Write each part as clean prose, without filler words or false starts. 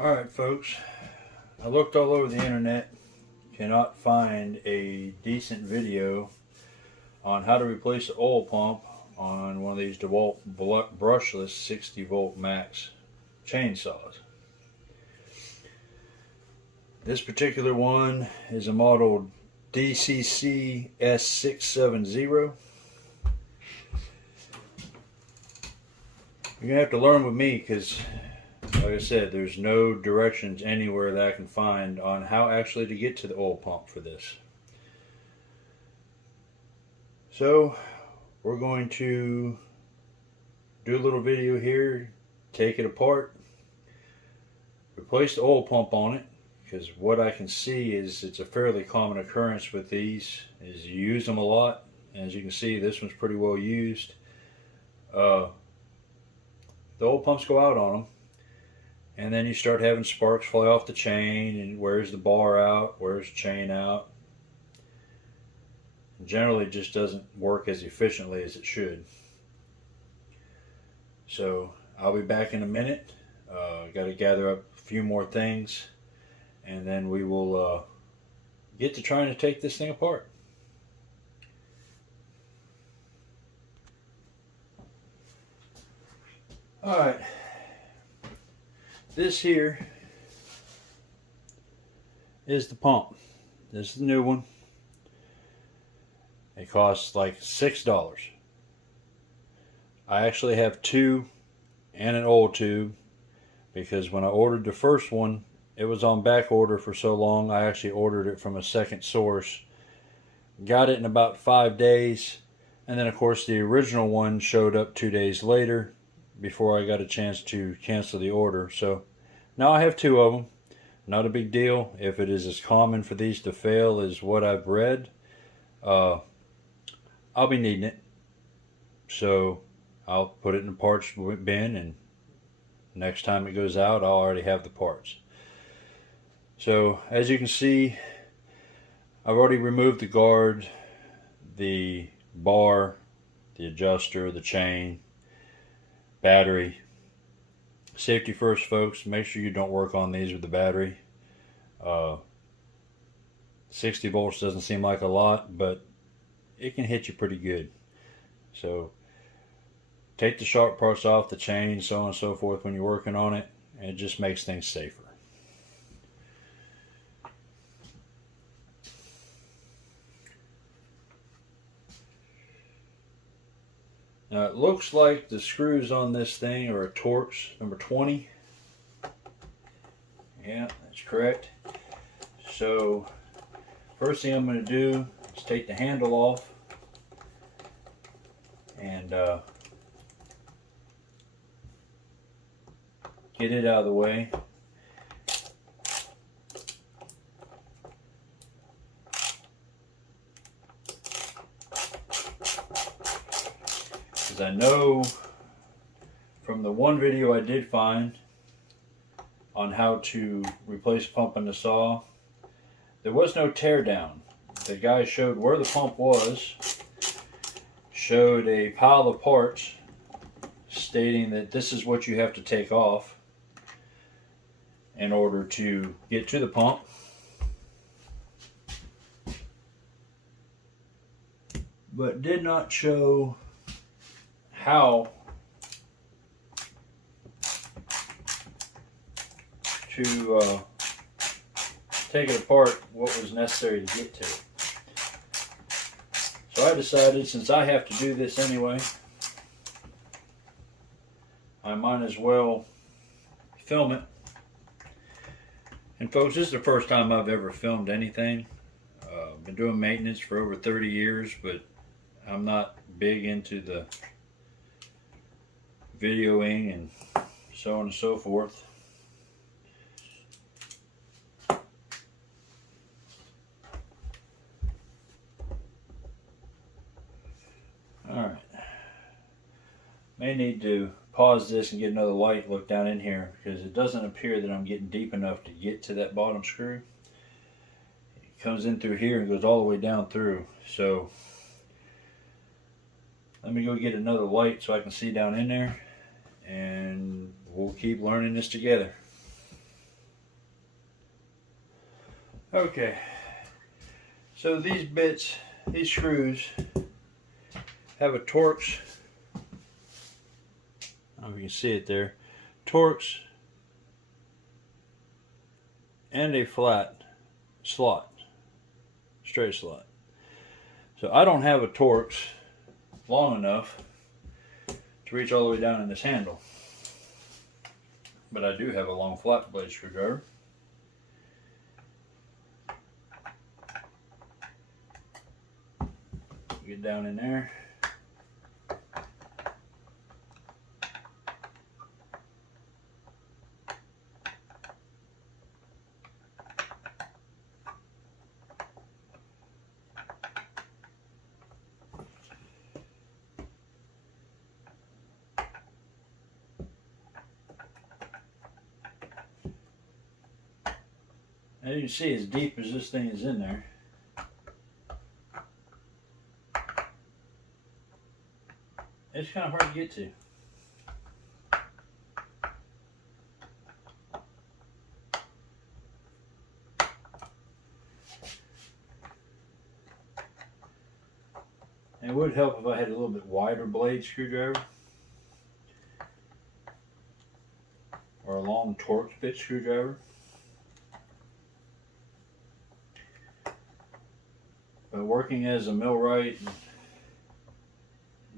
Alright folks, I looked all over the internet, cannot find a decent video on how to replace the oil pump on one of these Dewalt brushless 60 volt max chainsaws. This particular one is a model DCC S670. You're going to have to learn with me because, like I said, there's no directions anywhere that I can find on how actually to get to the oil pump for this. So we're going to do a little video here, take it apart, replace the oil pump on it, because what I can see is it's a fairly common occurrence with these, is you use them a lot. And as you can see, this one's pretty well used. The oil pumps go out on them, and then you start having sparks fly off the chain, and wears the bar out, wears the chain out. And generally it just doesn't work as efficiently as it should. So I'll be back in a minute. Got to gather up a few more things, and then we will get to trying to take this thing apart. Alright, this here is the pump. This is the new one. It costs like $6. I actually have two and an oil tube, because when I ordered the first one, it was on back order for so long. I actually ordered it from a second source, got it in about 5 days, and then of course the original one showed up 2 days later before I got a chance to cancel the order. So now I have two of them. Not a big deal. If it is as common for these to fail as what I've read, I'll be needing it. So I'll put it in the parts bin, and next time it goes out, I'll already have the parts. So as you can see, I've already removed the guard, the bar, the adjuster, the chain, battery. Safety first, folks. Make sure you don't work on these with the battery. 60 volts doesn't seem like a lot, but it can hit you pretty good. So take the sharp parts off the chain, so on and so forth, when you're working on it, and it just makes things safer. Now it looks like the screws on this thing are a Torx number 20. Yeah, that's correct. So first thing I'm going to do is take the handle off and get it out of the way. I know from the one video I did find on how to replace a pump in the saw, there was no tear down. The guy showed where the pump was, showed a pile of parts stating that this is what you have to take off in order to get to the pump. But did not show how to take it apart, what was necessary to get to it. So I decided, since I have to do this anyway, I might as well film it. And folks, this is the first time I've ever filmed anything. I've been doing maintenance for over 30 years, but I'm not big into the videoing and so on and so forth. Alright. May need to pause this and get another light look down in here, because it doesn't appear that I'm getting deep enough to get to that bottom screw. It comes in through here and goes all the way down through. So let me go get another light so I can see down in there, and we'll keep learning this together. Okay, so these bits, these screws, have a Torx. I don't know if you can see it there. Torx and a flat slot, straight slot. So I don't have a Torx long enough to reach all the way down in this handle, but I do have a long flat blade screwdriver. Get down in there. As you can see, as deep as this thing is in there, it's kind of hard to get to. It would help if I had a little bit wider blade screwdriver or a long Torx bit screwdriver. But working as a millwright, and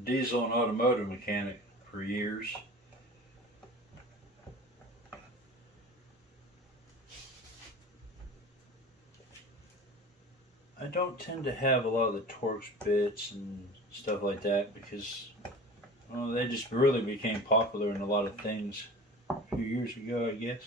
diesel and automotive mechanic for years, I don't tend to have a lot of the Torx bits and stuff like that because, well, they just really became popular in a lot of things a few years ago, I guess.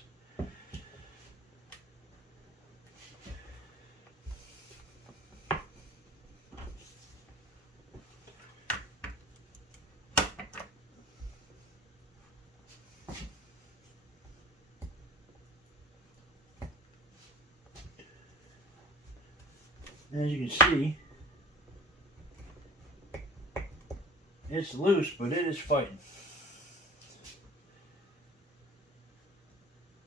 As you can see, it's loose, but it is fighting.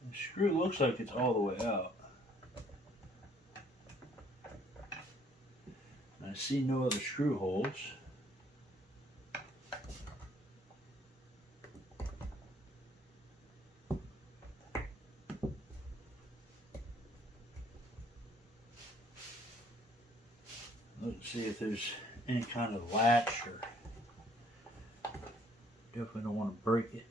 The screw looks like it's all the way out. I see no other screw holes. Let's see if there's any kind of latch, or definitely don't want to break it.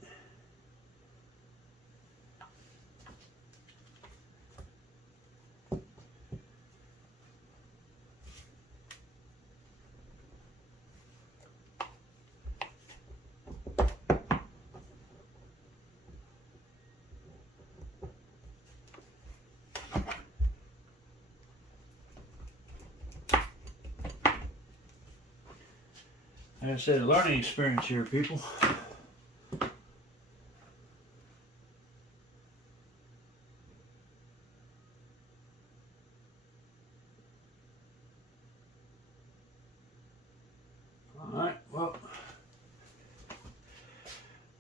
Like I said, a learning experience here, people. Alright, well,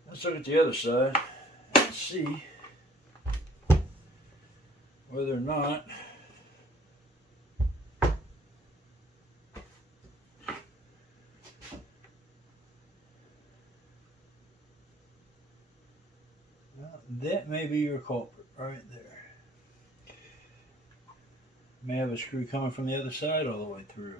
let's look at the other side and see whether or not that may be your culprit right there. May have a screw coming from the other side all the way through.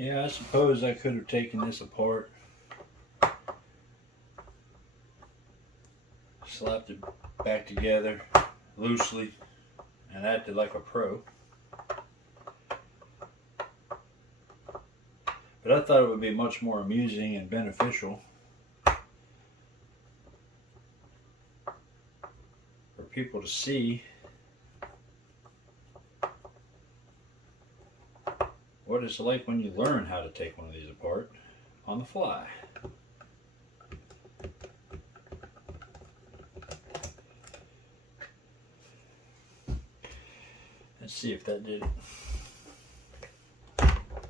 Yeah, I suppose I could have taken this apart slapped it back together loosely and acted like a pro. But I thought it would be much more amusing and beneficial for people to see what it's like when you learn how to take one of these apart on the fly. Let's see if that did it.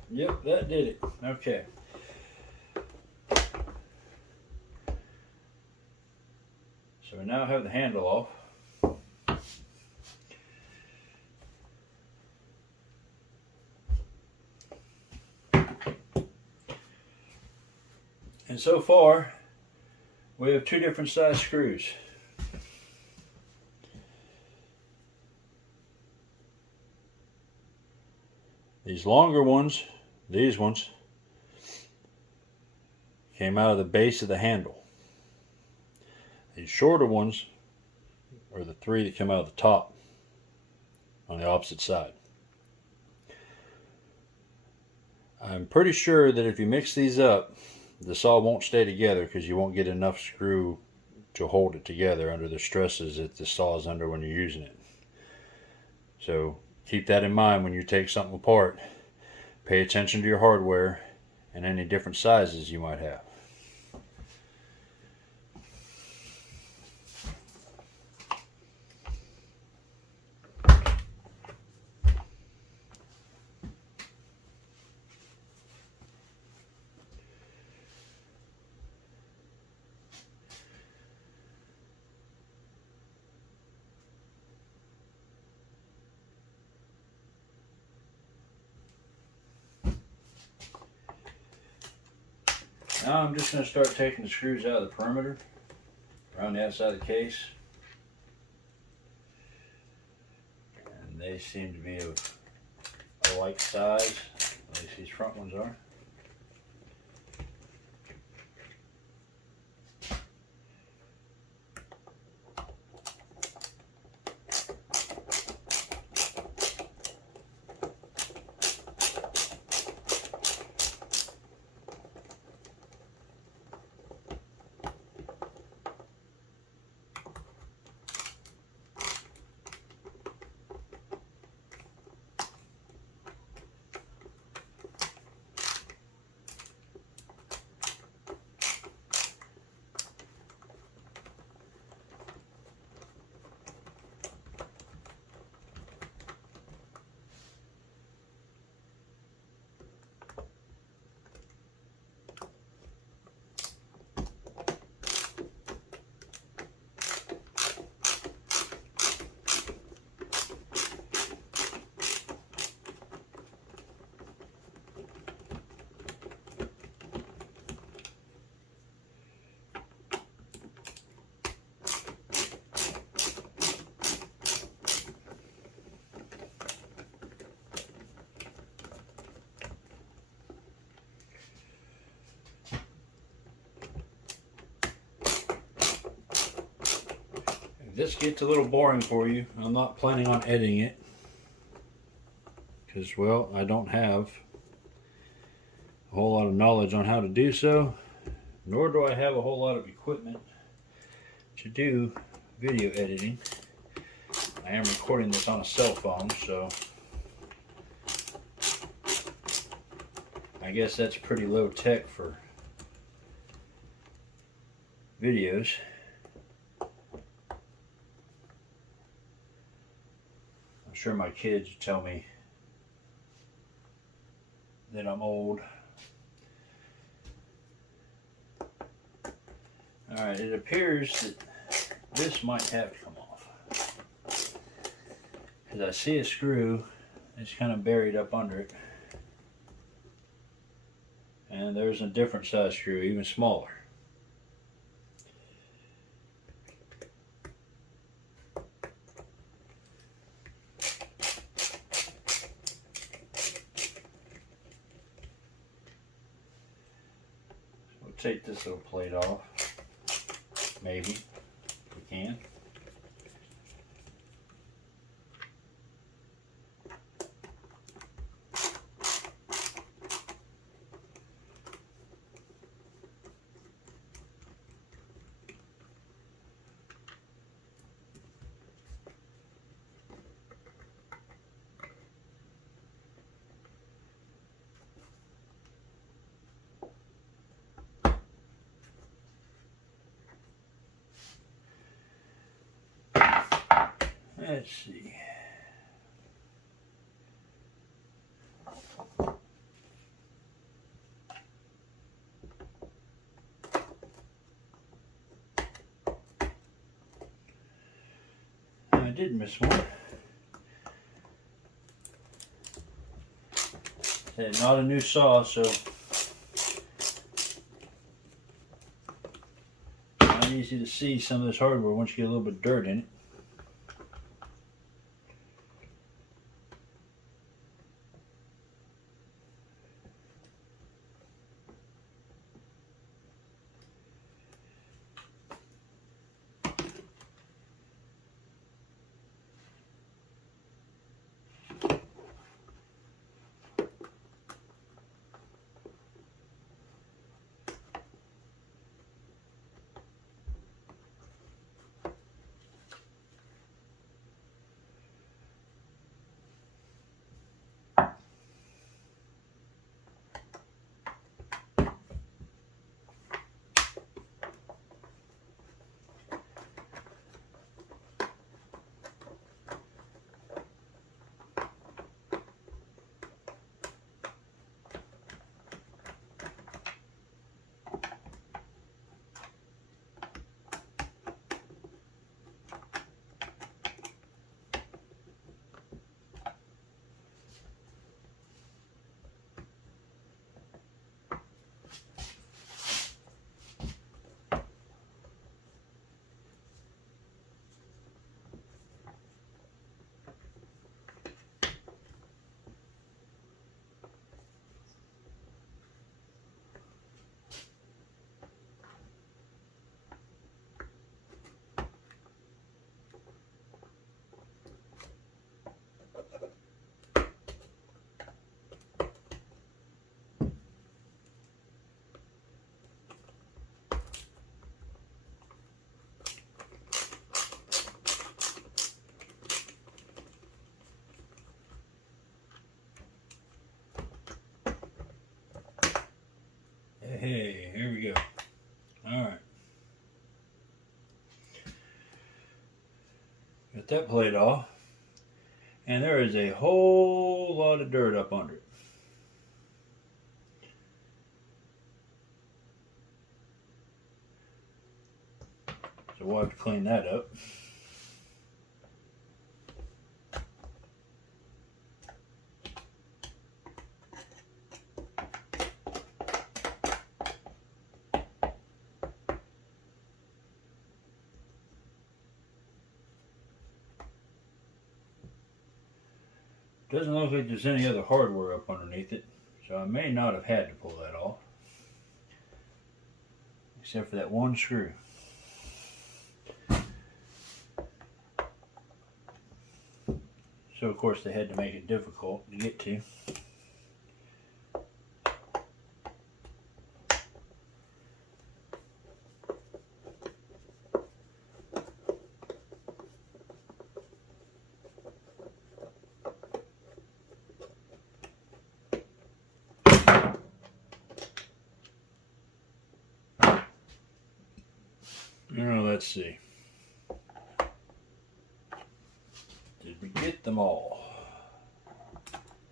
Yep, that did it. Okay. So we now have the handle off. And so far, we have two different size screws. These longer ones, these ones, came out of the base of the handle. These shorter ones are the three that come out of the top on the opposite side. I'm pretty sure that if you mix these up, the saw won't stay together because you won't get enough screw to hold it together under the stresses that the saw is under when you're using it. So keep that in mind when you take something apart. Pay attention to your hardware and any different sizes you might have. Now I'm just going to start taking the screws out of the perimeter, around the outside of the case. And they seem to be of a like size, at least these front ones are. This gets a little boring for you. I'm not planning on editing it because, well, I don't have a whole lot of knowledge on how to do so, nor do I have a whole lot of equipment to do video editing. I am recording this on a cell phone, so I guess that's pretty low tech for videos. I'm sure my kids tell me that I'm old. Alright, it appears that this might have to come off, because I see a screw that's kind of buried up under it, and there's a different size screw, even smaller. Take this little plate off, maybe, if we can. Let's see. I did miss one. It's not a new saw, so not easy to see some of this hardware once you get a little bit of dirt in it. Hey, here we go. Alright. Got that plate off. And there is a whole lot of dirt up under it. So we'll have to clean that up. Doesn't look like there's any other hardware up underneath it, so I may not have had to pull that off. Except for that one screw. So of course they had to make it difficult to get to. Now let's see. Did we get them all?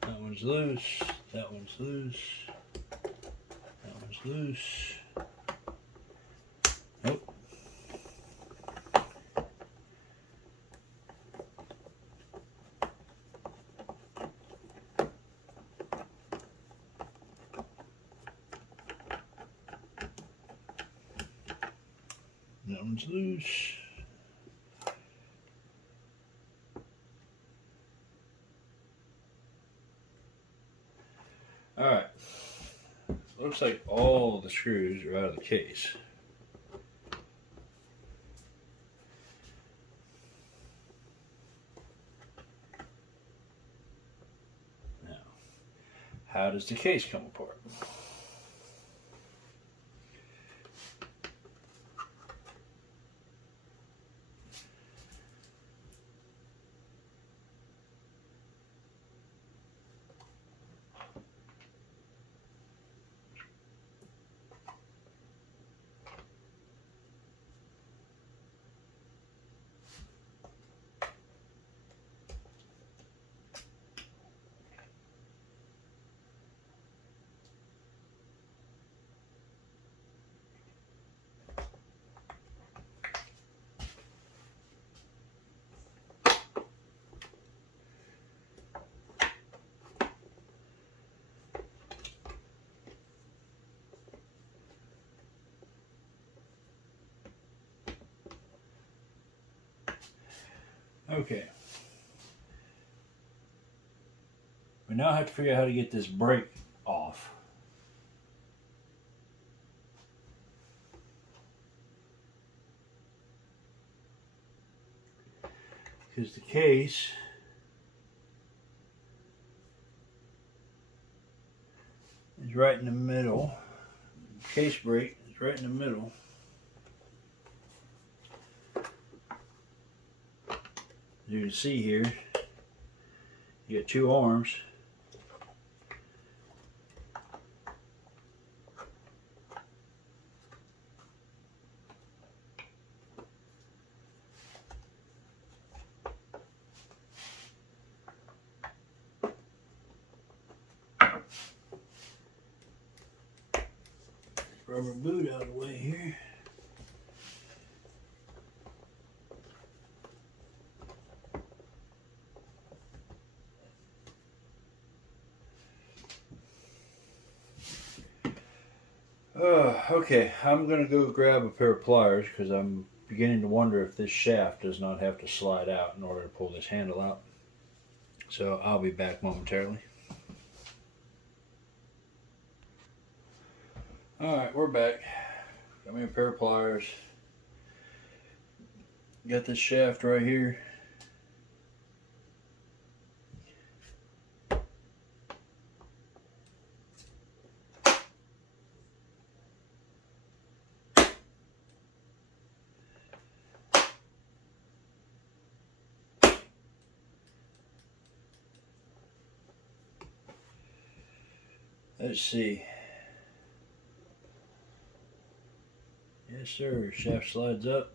That one's loose. That one's loose. That one's loose. Nope. That one's loose. Alright. Looks like all the screws are out of the case. how does the case come apart. Okay. We now have to figure out how to get this brake off. Because the case is right in the middle. The case brake is right in the middle. As you can see here, you got two arms. Rubber boot out of the way here. Okay, I'm going to go grab a pair of pliers because I'm beginning to wonder if this shaft does not have to slide out in order to pull this handle out. So I'll be back momentarily. Alright, we're back. Got me a pair of pliers. Got this shaft right here. Let's see. Yes, sir. Shaft slides up.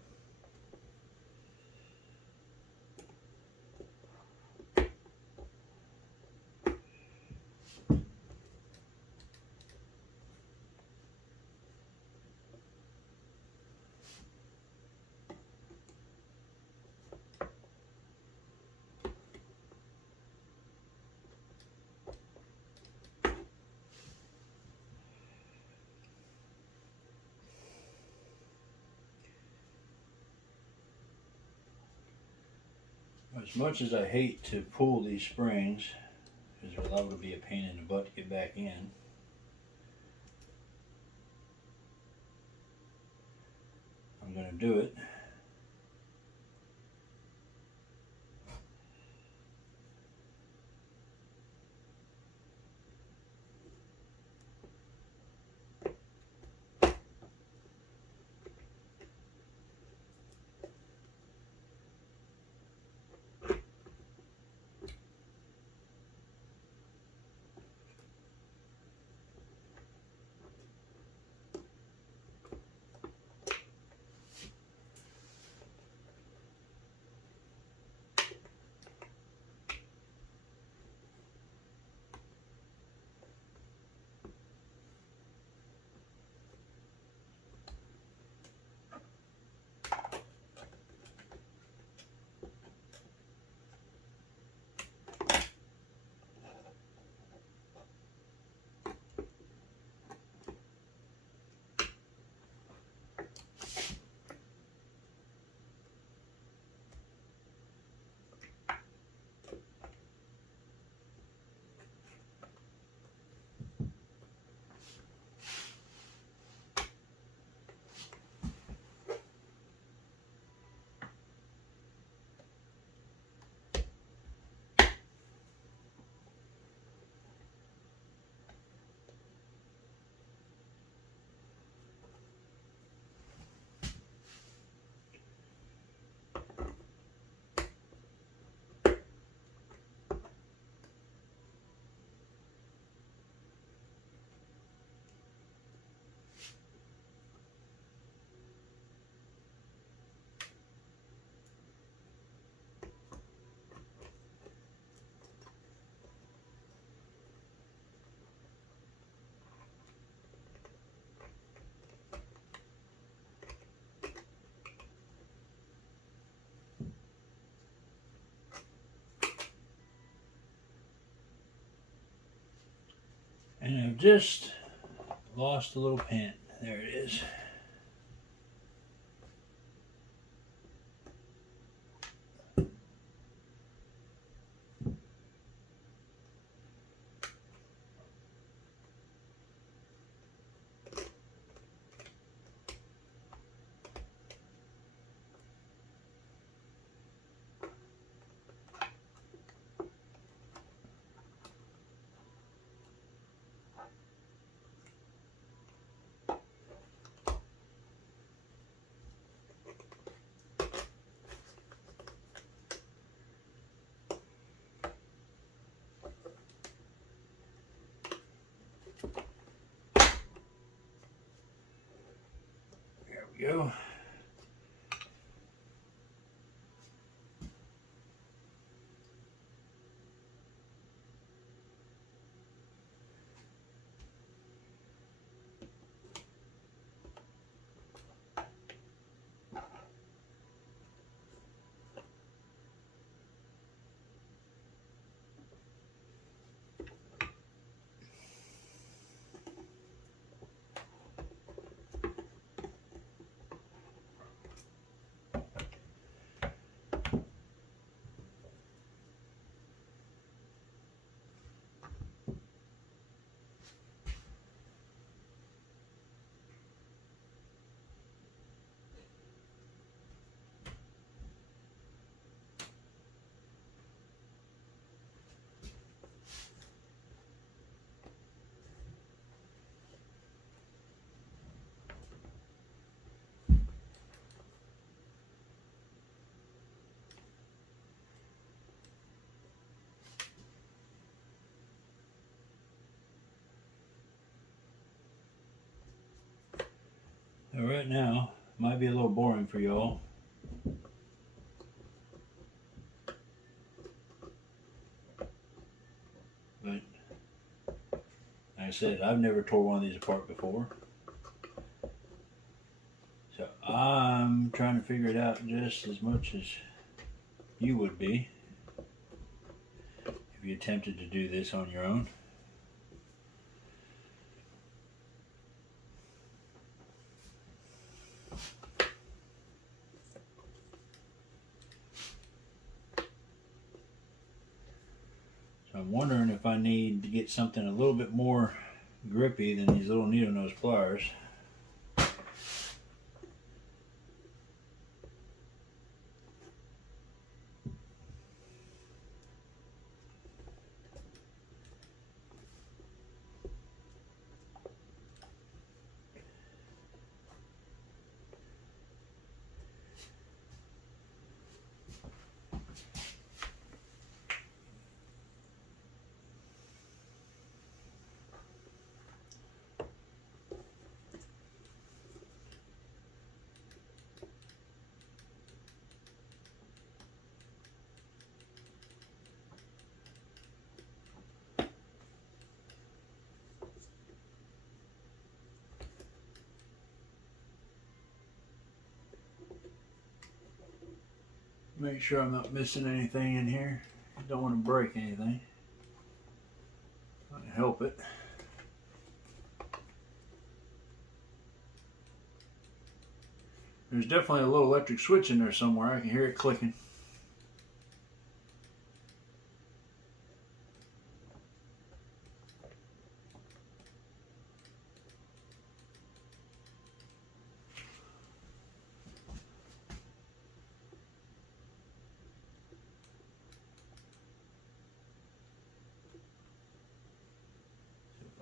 As much as I hate to pull these springs, because they're liable to be a pain in the butt to get back in, I'm going to do it. And I've just lost a little pin. There it is. There we go. Now, right now, might be a little boring for y'all. But, like I said, I've never tore one of these apart before. So I'm trying to figure it out just as much as you would be if you attempted to do this on your own. So I'm wondering if I need to get something a little bit more grippy than these little needle nose pliers. Make sure I'm not missing anything in here. I don't want to break anything. I can help it. There's definitely a little electric switch in there somewhere. I can hear it clicking.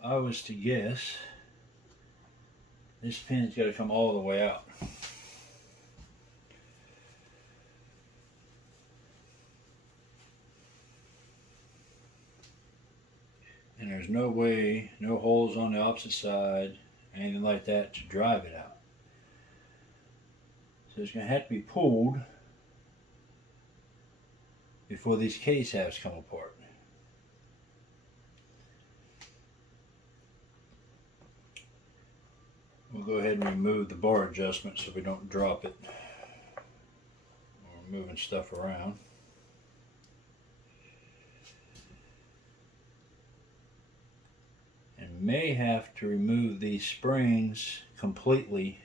If I was to guess, this pin's got to come all the way out. And there's no way, no holes on the opposite side, anything like that to drive it out. So it's going to have to be pulled before these case halves come apart. We'll go ahead and remove the bar adjustment so we don't drop it. We're moving stuff around. And may have to remove these springs completely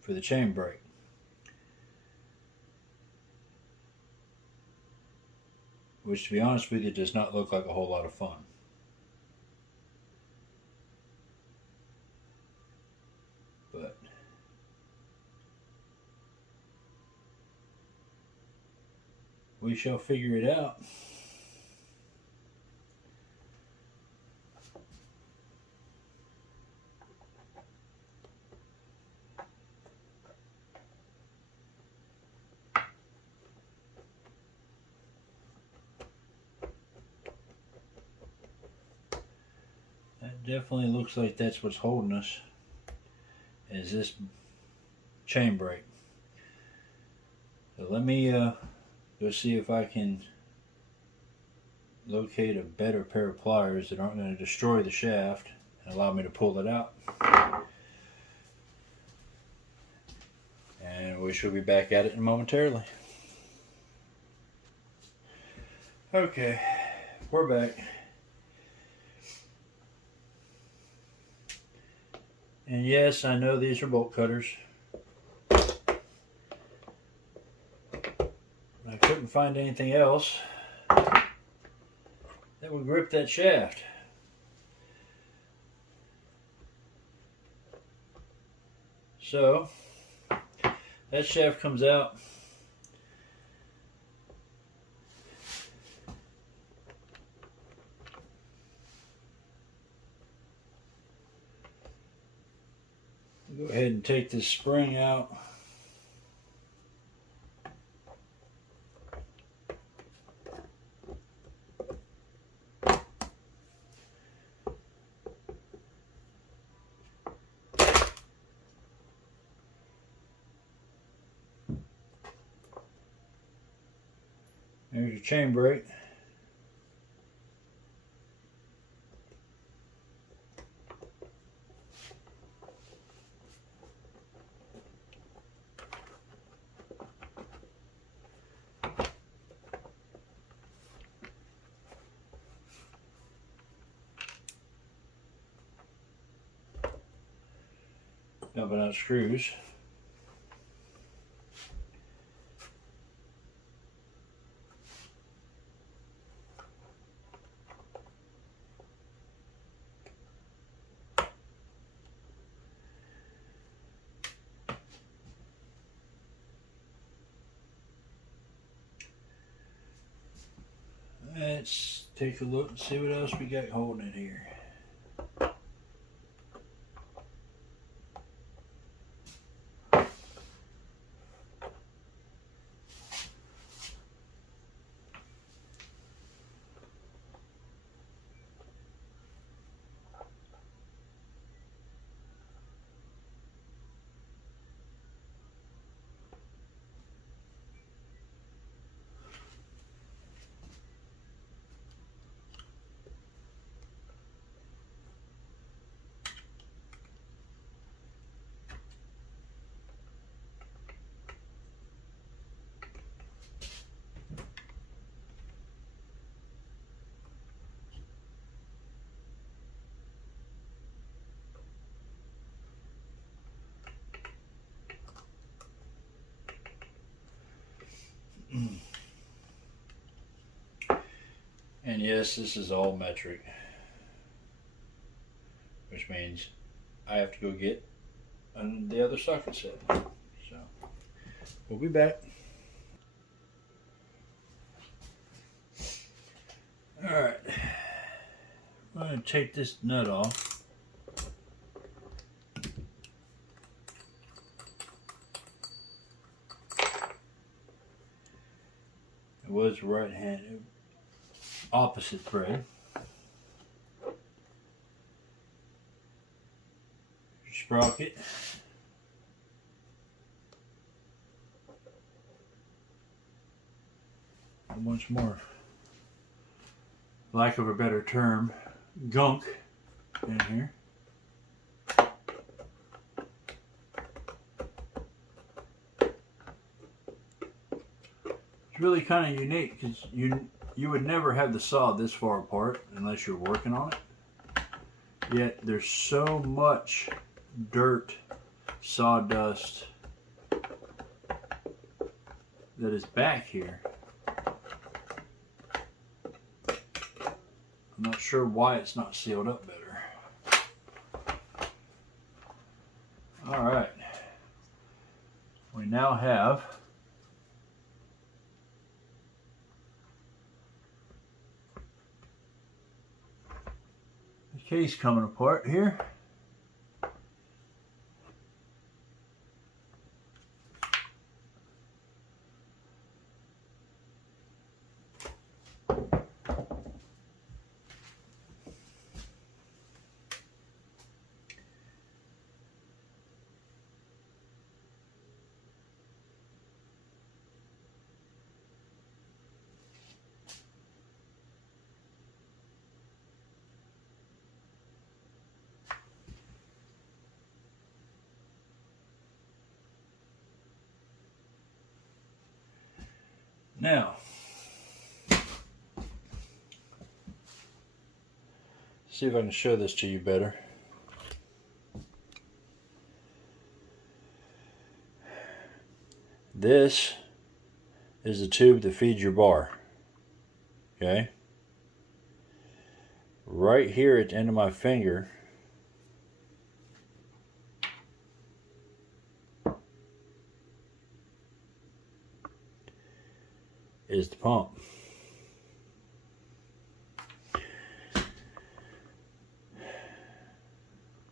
for the chain brake. Which, to be honest with you, does not look like a whole lot of fun. But we shall figure it out. That definitely looks like that's what's holding us, is this chain brake. So let me go see if I can locate a better pair of pliers that aren't going to destroy the shaft and allow me to pull it out. And we shall be back at it momentarily. Okay, we're back. And yes, I know these are bolt cutters. I couldn't find anything else that would grip that shaft. So that shaft comes out. Go ahead and take this spring out. There's your chain brake. Dumping out screws. Let's take a look and see what else we got holding it here. And yes, this is all metric, which means I have to go get the other socket set. So we'll be back. Alright, I'm going to take this nut off. It was right-handed, opposite thread. Sprocket. A bunch more, lack of a better term, gunk in here. It's really kind of unique because you would never have the saw this far apart unless you're working on it. Yet there's so much dirt, sawdust that is back here. I'm not sure why it's not sealed up better. All right. We now have the case coming apart here. Now, see if I can show this to you better. This is the tube that feeds your bar. Okay? Right here at the end of my finger is the pump.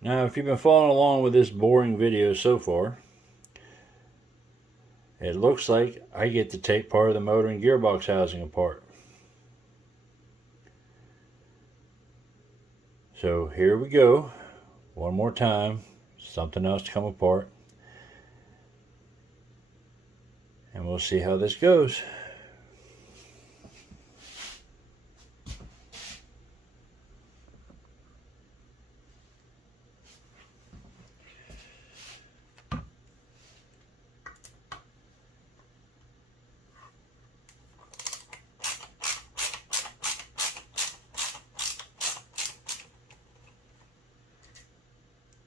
Now, if you've been following along with this boring video so far, it looks like I get to take part of the motor and gearbox housing apart. So here we go. One more time. Something else to come apart. And we'll see how this goes.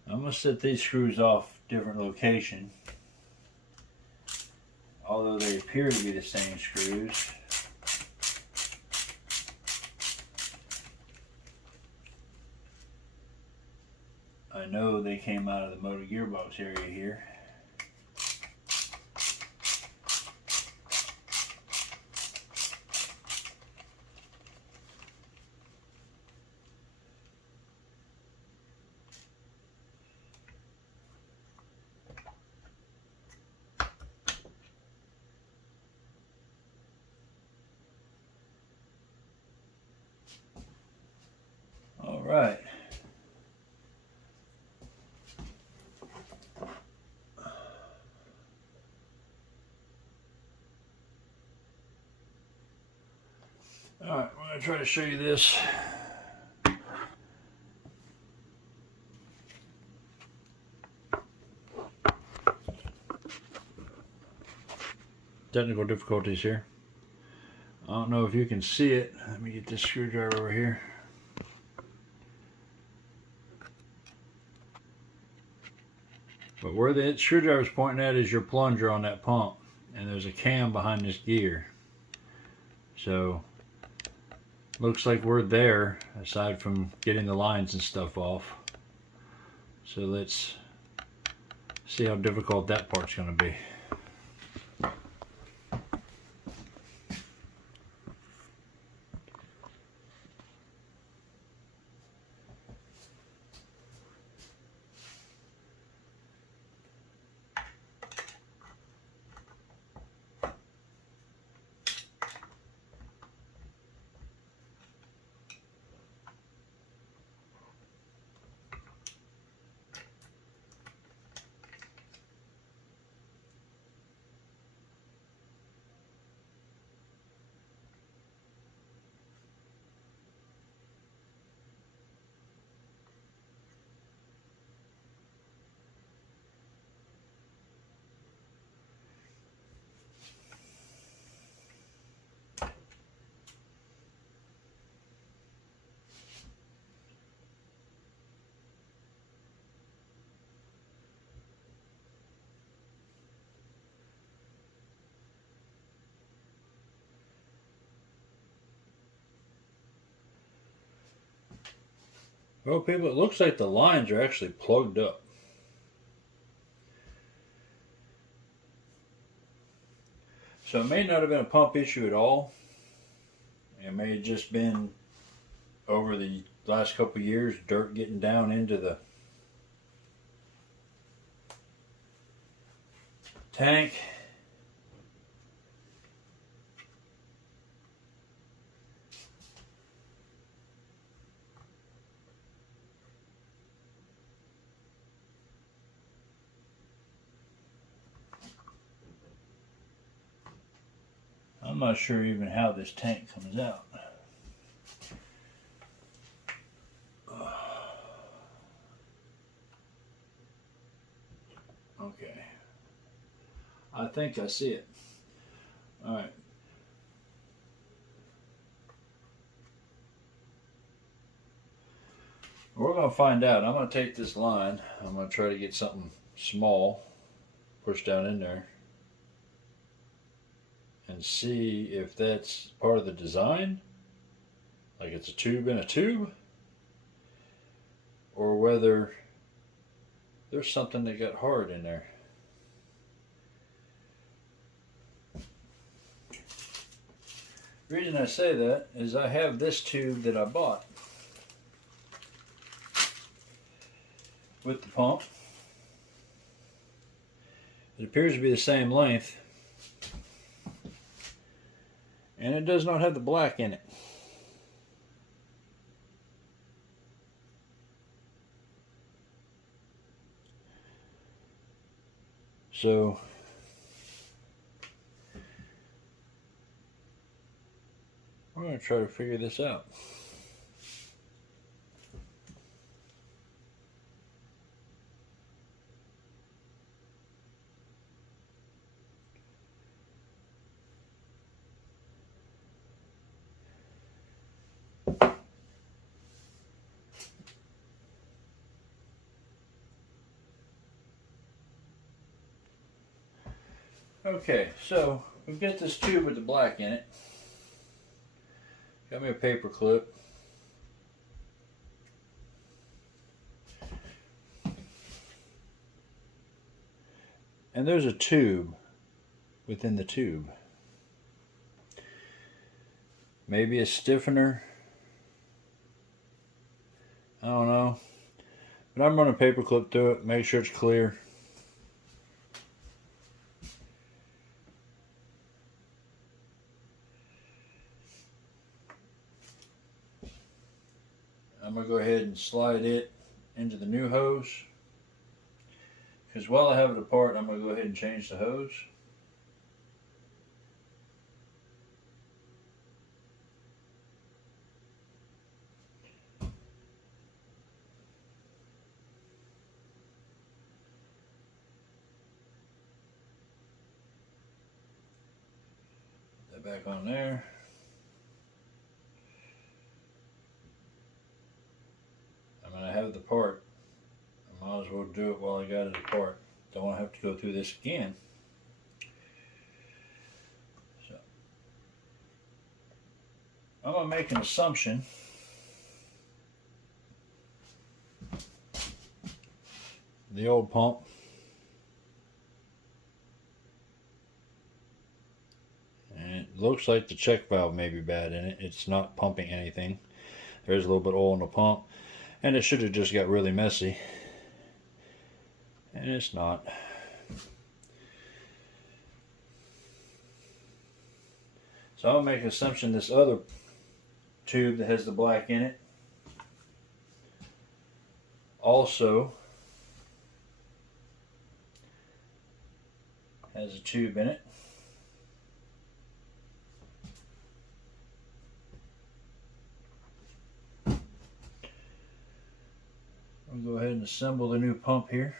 I'm going to set these screws off different location. Although they appear to be the same screws. I know they came out of the motor gearbox area here. All right. All right, I'm going to try to show you this. Technical difficulties here. I don't know if you can see it. Let me get this screwdriver over here. But where the screwdriver's pointing at is your plunger on that pump. And there's a cam behind this gear. So, looks like we're there, aside from getting the lines and stuff off. So let's see how difficult that part's going to be. Well, people, it looks like the lines are actually plugged up. So it may not have been a pump issue at all. It may have just been over the last couple of years, dirt getting down into the tank. I'm not sure even how this tank comes out. Okay. I think I see it. All right. We're going to find out. I'm going to take this line. I'm going to try to get something small pushed down in there and see if that's part of the design, like it's a tube in a tube, or whether there's something that got hard in there. The reason I say that is I have this tube that I bought with the pump. It appears to be the same length, and it does not have the black in it. So we're going to try to figure this out. Okay, so we've got this tube with the black in it. Got me a paper clip. And there's a tube within the tube. Maybe a stiffener. I don't know. But I'm running a paper clip through it, make sure it's clear. I'm going to go ahead and slide it into the new hose. Because while I have it apart, I'm going to go ahead and change the hose. Put that back on there. I have the part. I might as well do it while I got it apart. Don't want to have to go through this again. So I'm going to make an assumption the old pump and it looks like the check valve may be bad in it. It's not pumping anything. There's a little bit of oil in the pump. And it should have just got really messy. And it's not. So I'll make an assumption this other tube that has the black in it also has a tube in it. We'll go ahead and assemble the new pump here.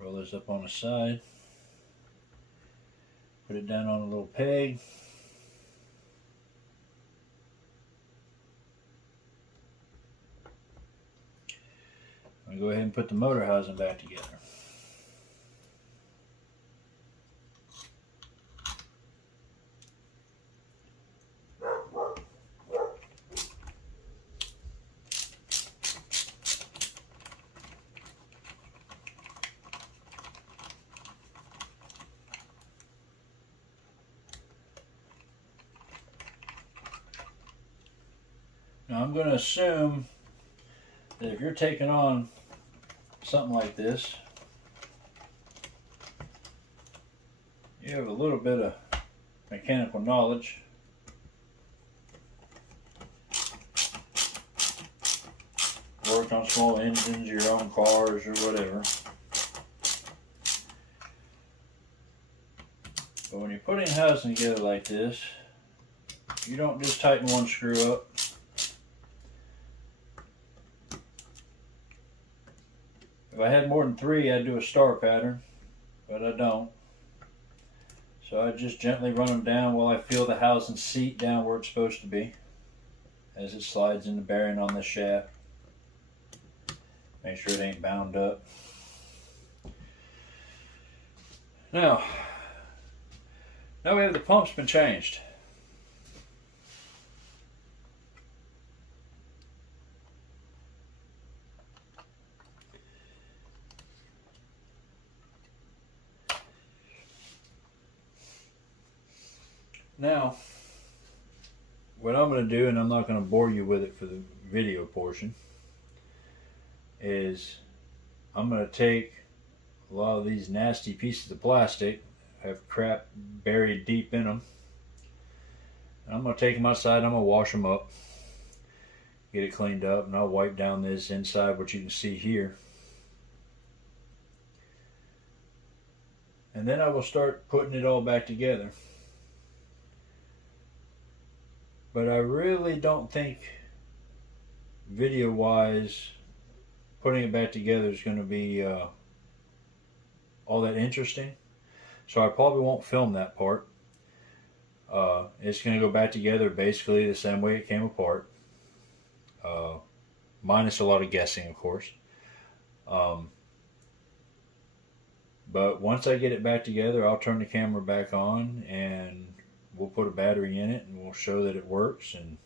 Roll this up on the side. Put it down on a little peg. I'll go ahead and put the motor housing back together. Now I'm going to assume that if you're taking on something like this, you have a little bit of mechanical knowledge. Worked on small engines, your own cars, or whatever. But when you're putting housing together like this, you don't just tighten one screw up. If I had more than 3, I'd do a star pattern, but I don't. So I just gently run them down while I feel the housing seat down where it's supposed to be as it slides in the bearing on the shaft. Make sure it ain't bound up. Now we have the pump's been changed. Now, what I'm going to do, and I'm not going to bore you with it for the video portion, is I'm going to take a lot of these nasty pieces of plastic, have crap buried deep in them, and I'm going to take them outside, I'm going to wash them up, get it cleaned up, and I'll wipe down this inside, what you can see here. And then I will start putting it all back together. But I really don't think, video-wise, putting it back together is going to be all that interesting. So I probably won't film that part. It's going to go back together basically the same way it came apart. Minus a lot of guessing, of course. But once I get it back together, I'll turn the camera back on and we'll put a battery in it and we'll show that it works, and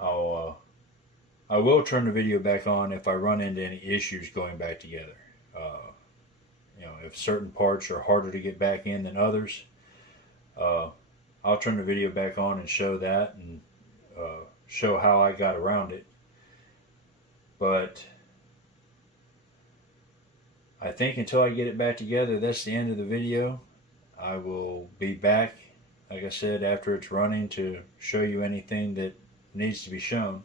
I will turn the video back on if I run into any issues going back together. If certain parts are harder to get back in than others, I'll turn the video back on and show that, and show how I got around it. But I think until I get it back together, that's the end of the video. I will be back, like I said, after it's running to show you anything that needs to be shown.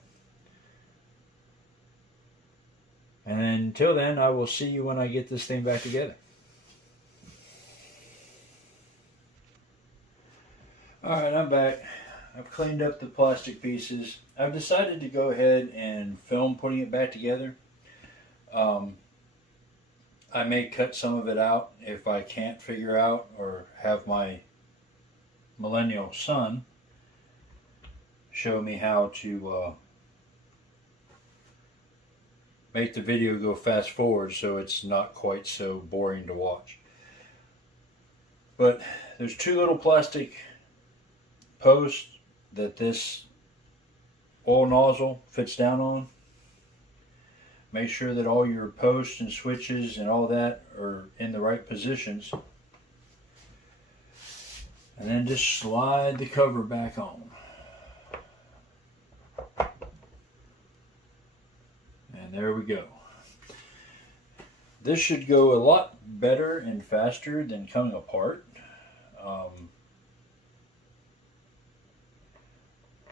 And until then, I will see you when I get this thing back together. Alright, I'm back. I've cleaned up the plastic pieces. I've decided to go ahead and film putting it back together. I may cut some of it out if I can't figure out, or have my millennial son show me how to make the video go fast forward so it's not quite so boring to watch. But there's 2 little plastic posts that this oil nozzle fits down on. Make sure that all your posts and switches and all that are in the right positions. And then just slide the cover back on. And there we go. This should go a lot better and faster than coming apart.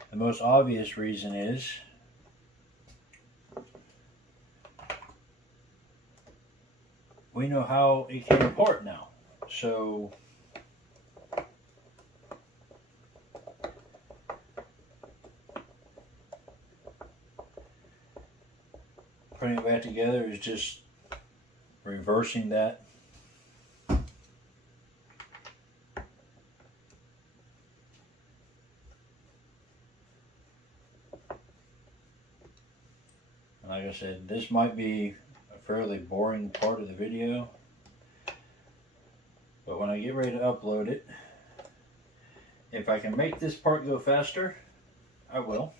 The most obvious reason is we know how it came apart now. So putting it back together is just reversing that. Like I said, this might be a fairly boring part of the video, but when I get ready to upload it, if I can make this part go faster, I will.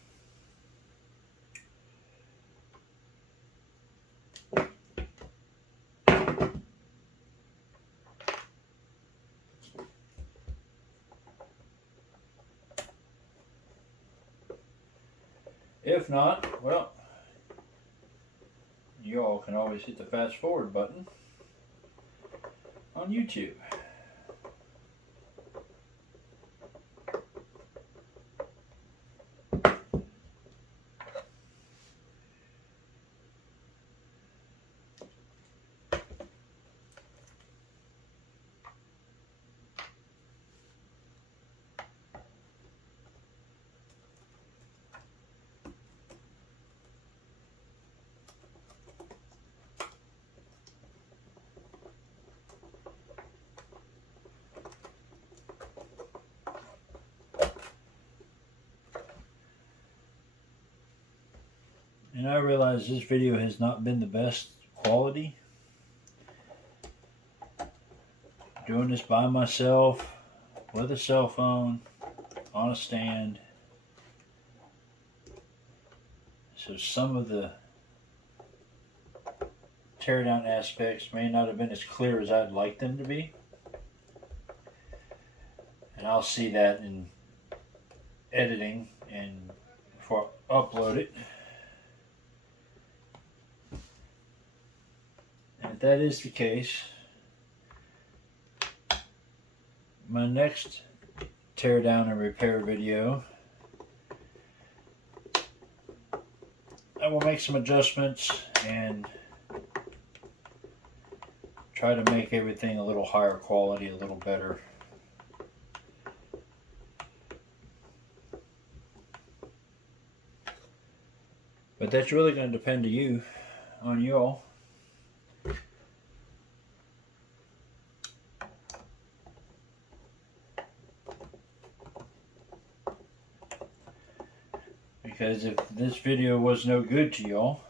If not, well, you all can always hit the fast forward button on YouTube. And I realize this video has not been the best quality. Doing this by myself with a cell phone on a stand. So some of the teardown aspects may not have been as clear as I'd like them to be. And I'll see that in editing and before I upload it. And if that is the case, my next teardown and repair video, I will make some adjustments and try to make everything a little higher quality, a little better. But that's really going to depend on you all. Because if this video was no good to y'all,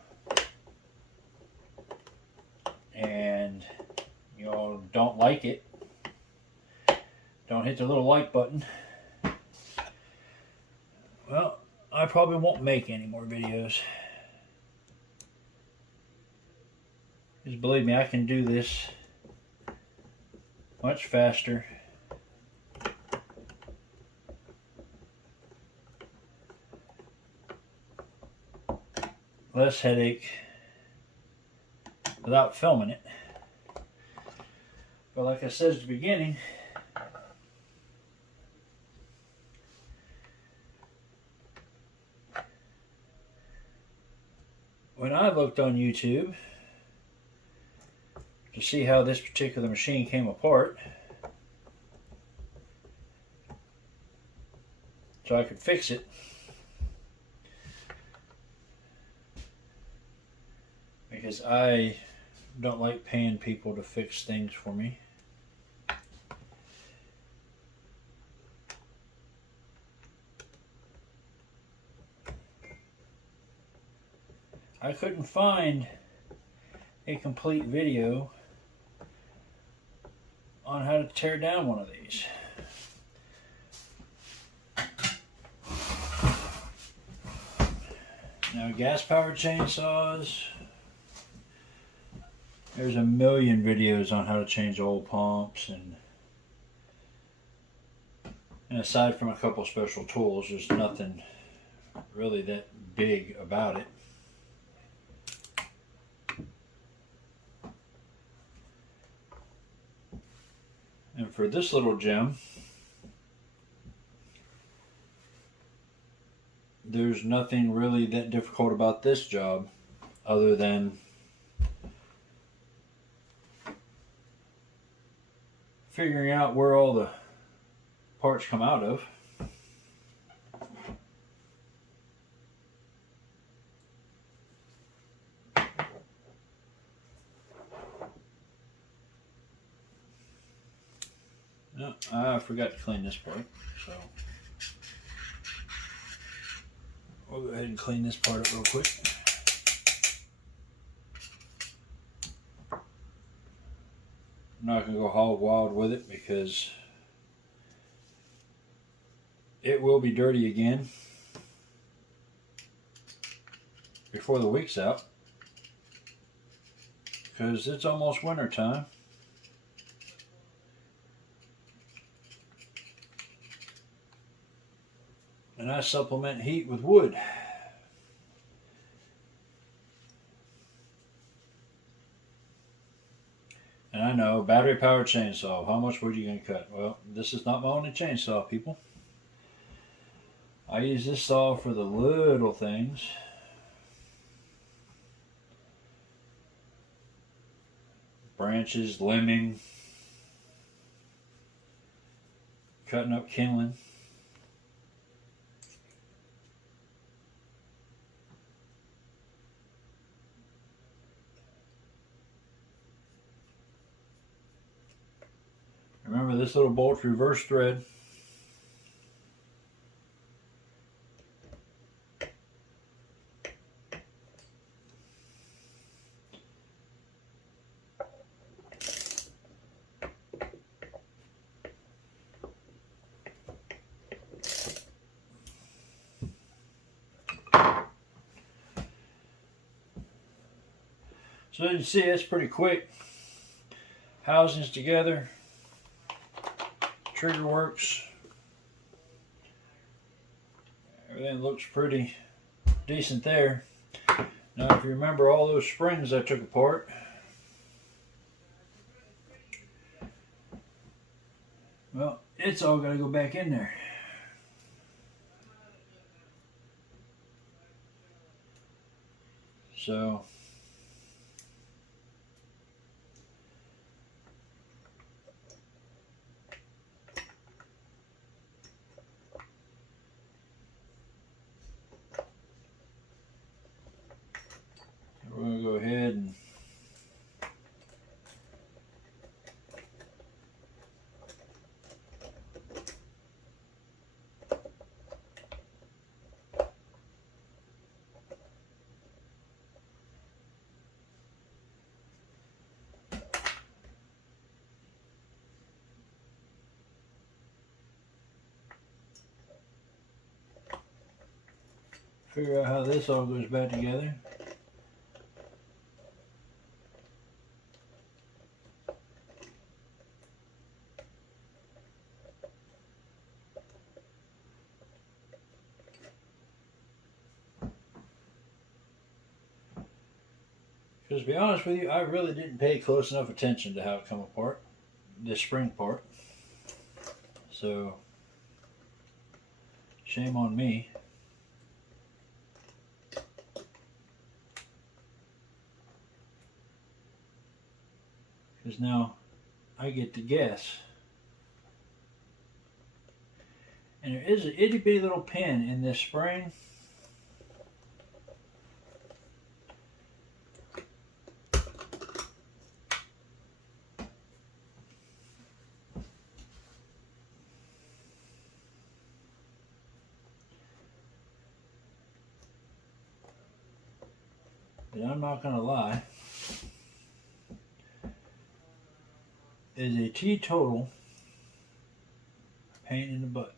and y'all don't like it, don't hit the little like button, well, I probably won't make any more videos. Because believe me, I can do this much faster. Less headache without filming it. But like I said at the beginning, when I looked on YouTube to see how this particular machine came apart, so I could fix it, because I don't like paying people to fix things for me. I couldn't find a complete video on how to tear down one of these. Now, gas-powered chainsaws, there's a million videos on how to change oil pumps, and aside from a couple special tools, there's nothing really that big about it. And for this little gem, there's nothing really that difficult about this job other than figuring out where all the parts come out of. No, I forgot to clean this part, so we'll go ahead and clean this part up real quick. I'm not going to go hog wild with it because it will be dirty again before the week's out, because it's almost winter time. And I supplement heat with wood. battery powered chainsaw. How much wood are you going to cut? Well, this is not my only chainsaw, people. I use this saw for the little things. Branches, limbing, cutting up kindling. Remember, this little bolt's reverse thread. So as you see, it's pretty quick. Housings together. Trigger works. Everything looks pretty decent there. Now if you remember all those springs I took apart, well, it's all got to go back in there. So we're going to go ahead and figure out how this all goes back together. Because to be honest with you, I really didn't pay close enough attention to how it come apart, this spring part. So, shame on me. Because now I get to guess. And there is an itty bitty little pin in this spring. But I'm not going to lie, is a teetotal pain in the butt.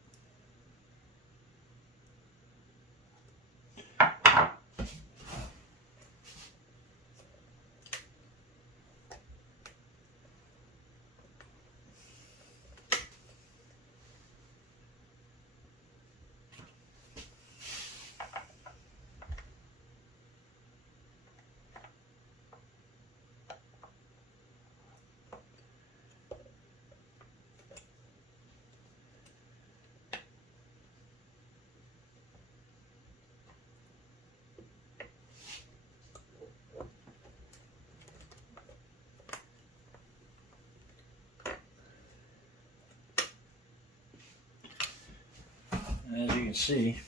And as you can see,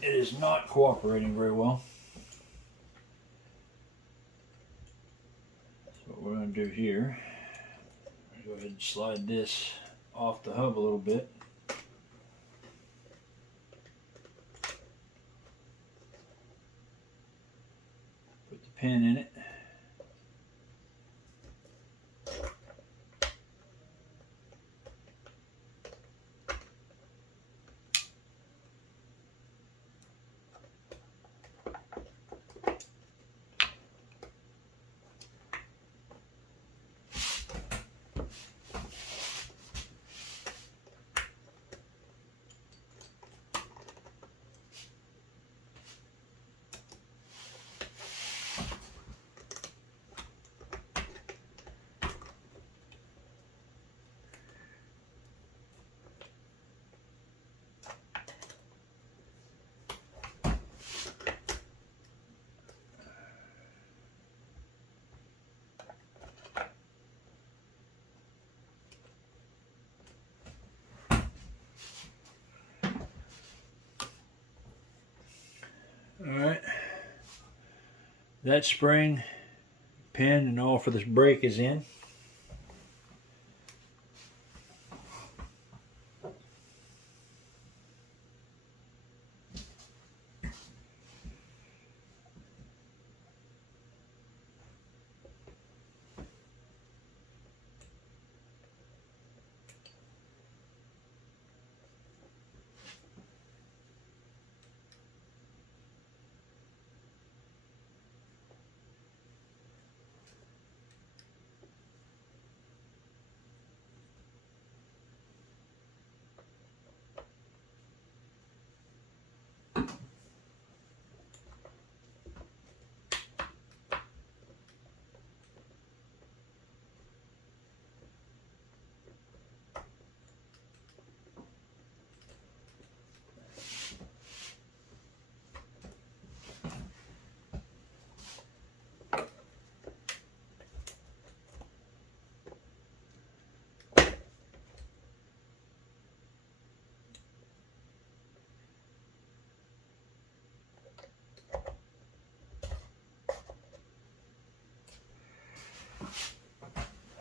it is not cooperating very well. So what we're going to do here, go ahead and slide this off the hub a little bit. Put the pin in it. That spring, pin, and all for this brake is in.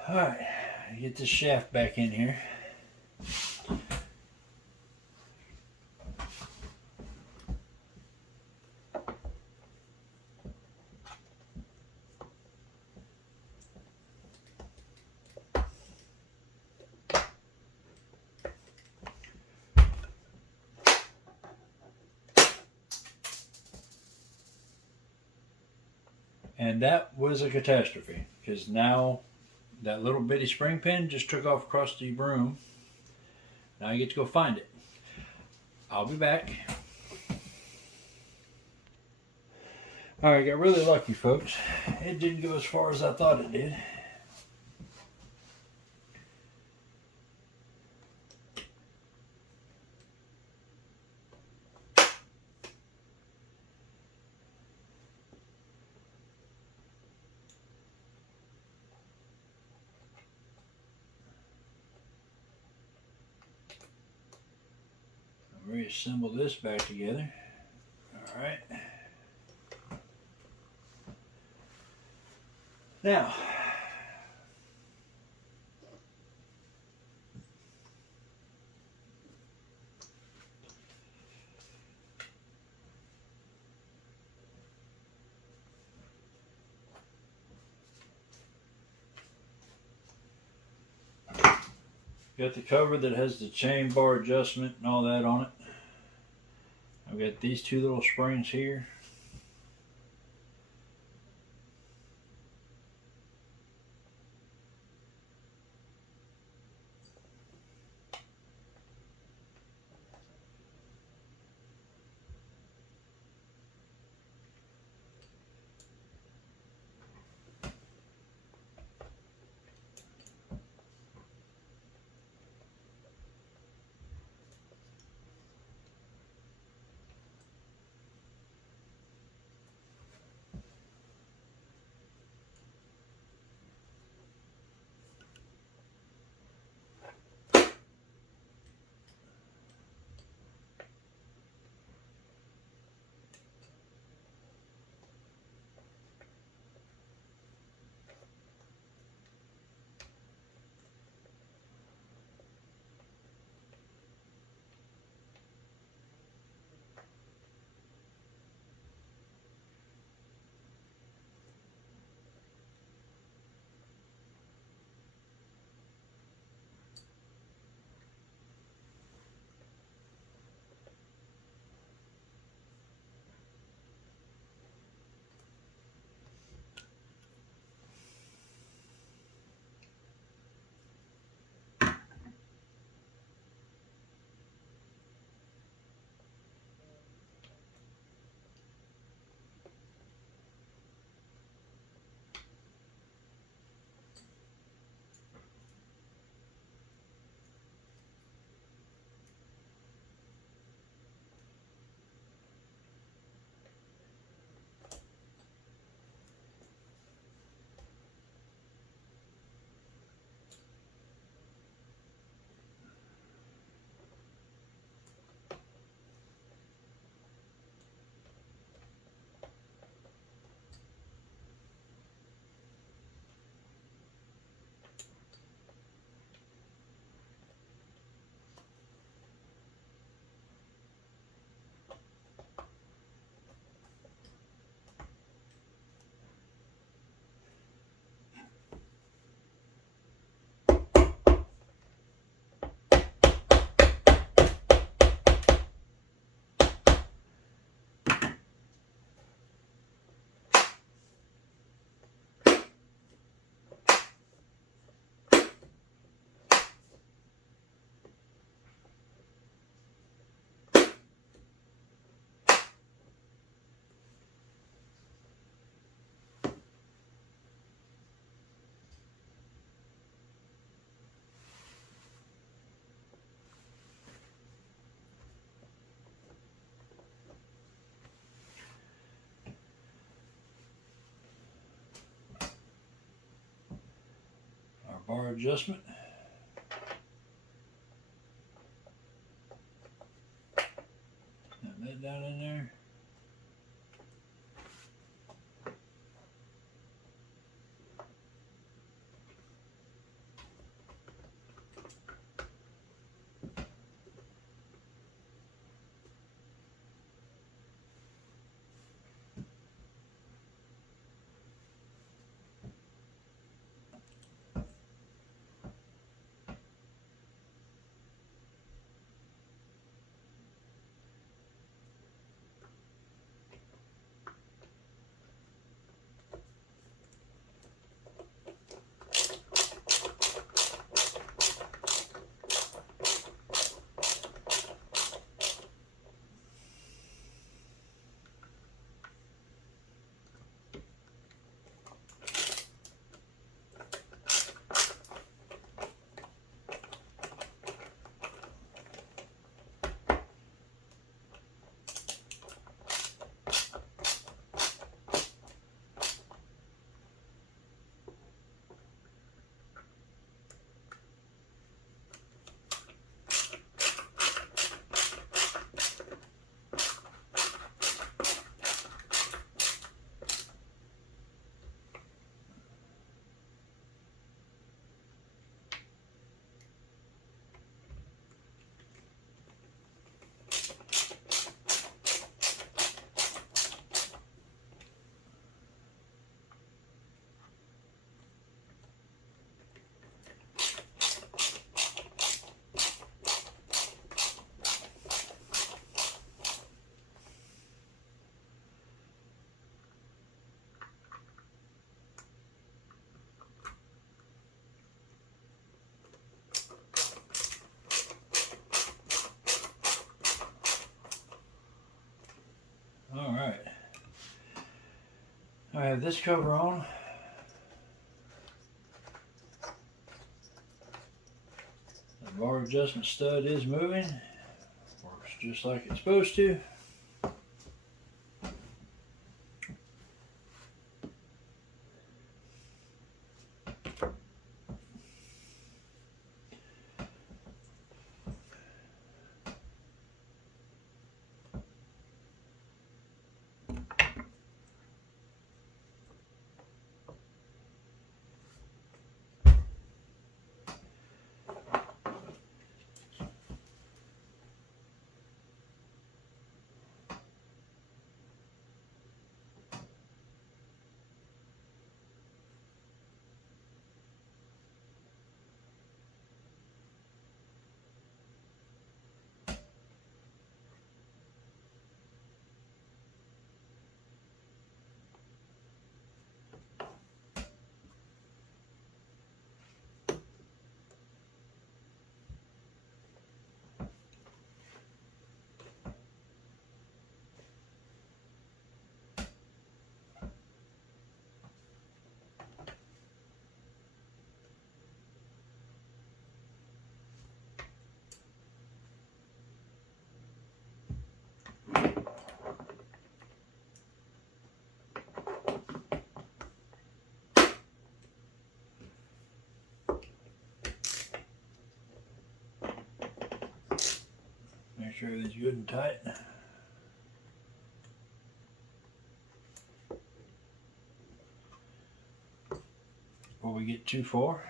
Alright, get this shaft back in here. And that was a catastrophe, because now that little bitty spring pin just took off across the broom. Now I get to go find it. I'll be back. Alright, got really lucky, folks. It didn't go as far as I thought it did. Reassemble this back together. Alright. Now, got the cover that has the chain bar adjustment and all that on it. I've got these two little springs here. bar adjustment. Snap that down in there. Alright. I have this cover on. The bar adjustment stud is moving. Works just like it's supposed to. Make sure everything's good and tight. Before we get too far.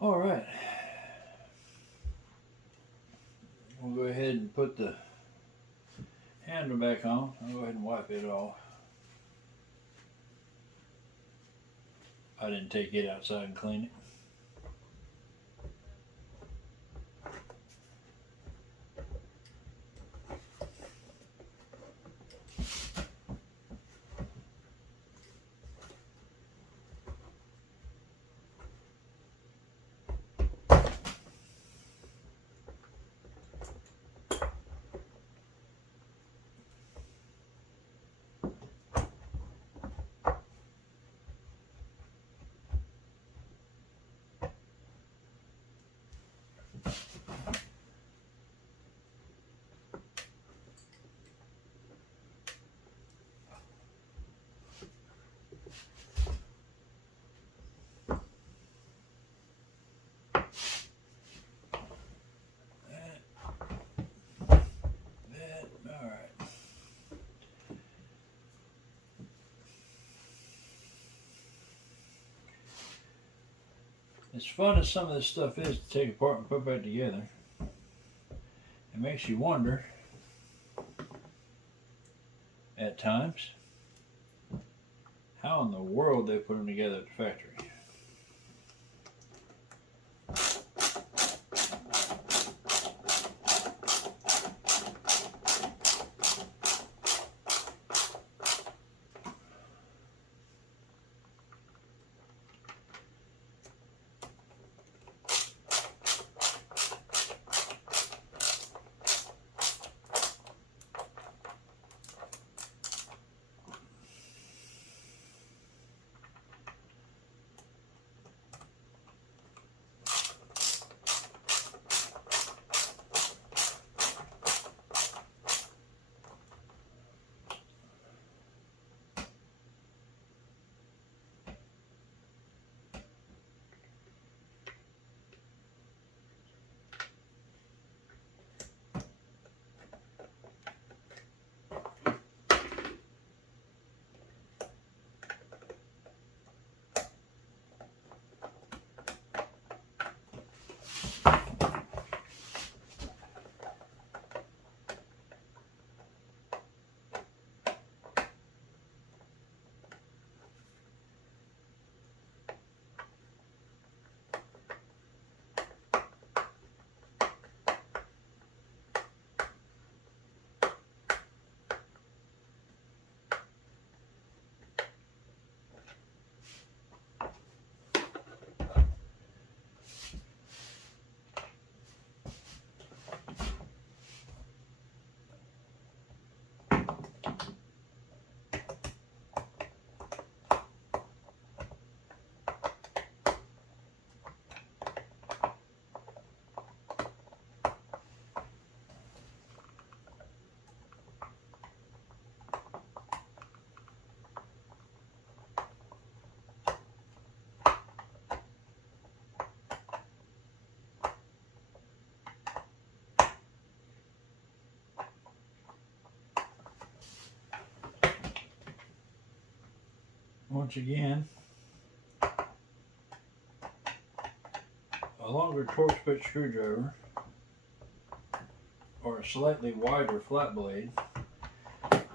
All right, we'll go ahead and put the handle back on. I'll go ahead and wipe it off. I didn't take it outside and clean it. as fun as some of this stuff is to take apart and put back together, it makes you wonder at times how in the world they put them together at the factory. Once again, a longer Torx bit screwdriver or a slightly wider flat blade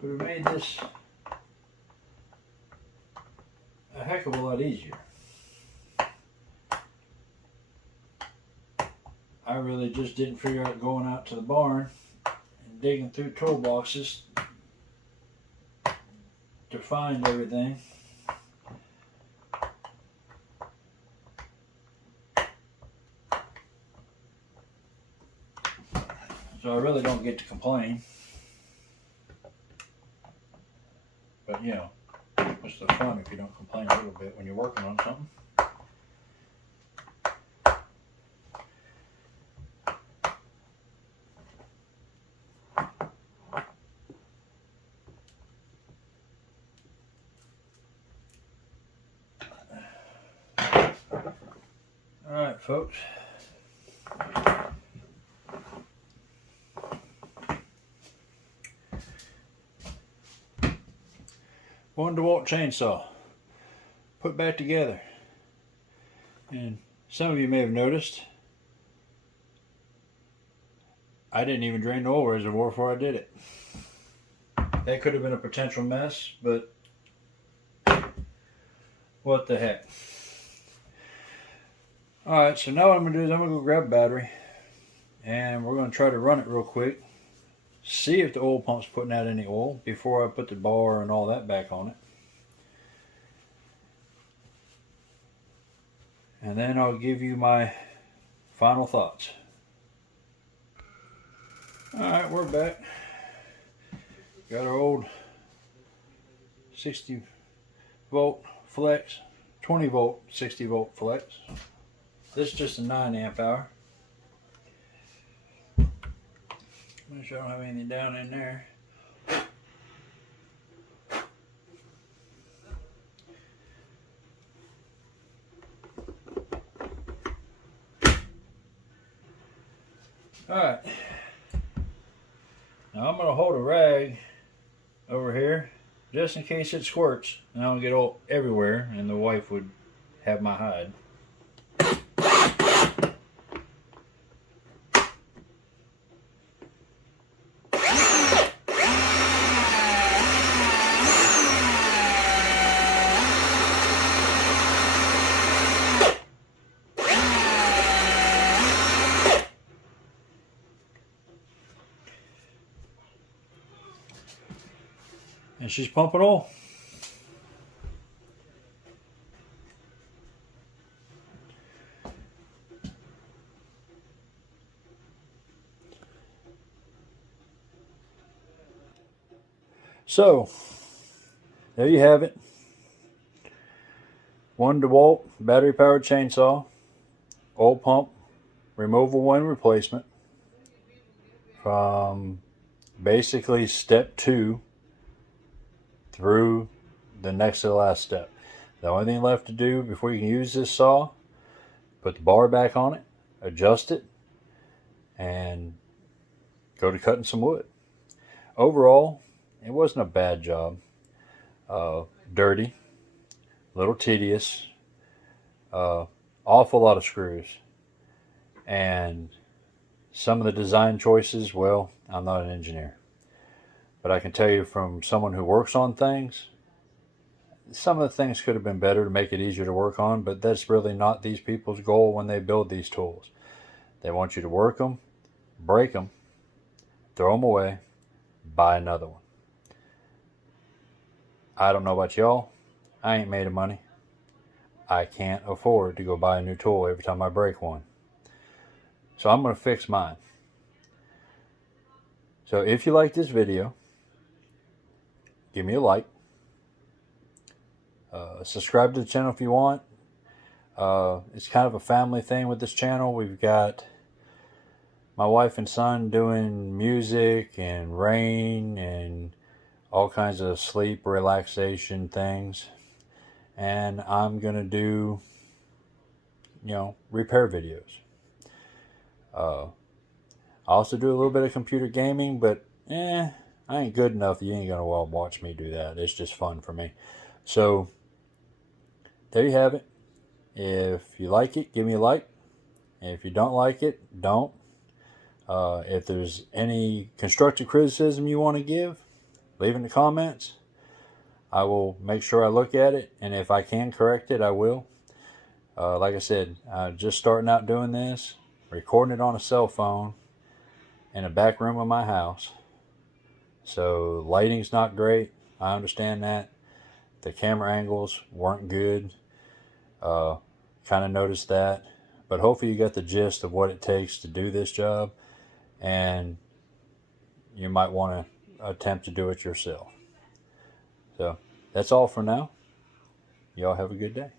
would have made this a heck of a lot easier. I really just didn't figure out going out to the barn and digging through toolboxes to find everything. So I really don't get to complain. But you know, it's the fun if you don't complain a little bit when you're working on something. Alright folks. One Dewalt chainsaw put back together, and some of you may have noticed I didn't even drain the oil reservoir before I did it. That could have been a potential mess, but what the heck. Alright, so now what I'm going to do is I'm going to go grab a battery and we're going to try to run it real quick. See if the oil pump's putting out any oil before I put the bar and all that back on it. And then I'll give you my final thoughts. Alright, we're back. Got our old 60 volt flex, 20 volt, 60 volt flex. This is just a 9 amp hour. Make sure I don't have anything down in there. Alright. Now I'm going to hold a rag over here just in case it squirts and I don't get oil everywhere and the wife would have my hide. And she's pumping oil. So, there you have it. One Dewalt battery powered chainsaw, oil pump, removable and replacement, from basically step 2 through the next to the last step. The only thing left to do before you can use this saw, put the bar back on it, adjust it, and go to cutting some wood. Overall, it wasn't a bad job. Dirty, a little tedious, awful lot of screws, and some of the design choices, well, I'm not an engineer, but I can tell you from someone who works on things, some of the things could have been better to make it easier to work on, but that's really not these people's goal when they build these tools. They want you to work them, break them, throw them away, buy another one. I don't know about y'all. I ain't made of money. I can't afford to go buy a new tool every time I break one. So I'm going to fix mine. So if you like this video, give me a like. Subscribe to the channel if you want. It's kind of a family thing with this channel. We've got my wife and son doing music and rain and all kinds of sleep relaxation things. And I'm going to do, repair videos. I also do a little bit of computer gaming, but I ain't good enough. You ain't going to watch me do that. It's just fun for me. So there you have it. If you like it, give me a like. If you don't like it, don't. If there's any constructive criticism you want to give, leave it in the comments. I will make sure I look at it, and if I can correct it, I will. Like I said, just starting out doing this, recording it on a cell phone in a back room of my house. So lighting's not great. I understand that. The camera angles weren't good. Kind of noticed that. But hopefully you got the gist of what it takes to do this job, and you might want to attempt to do it yourself. So that's all for now. Y'all have a good day.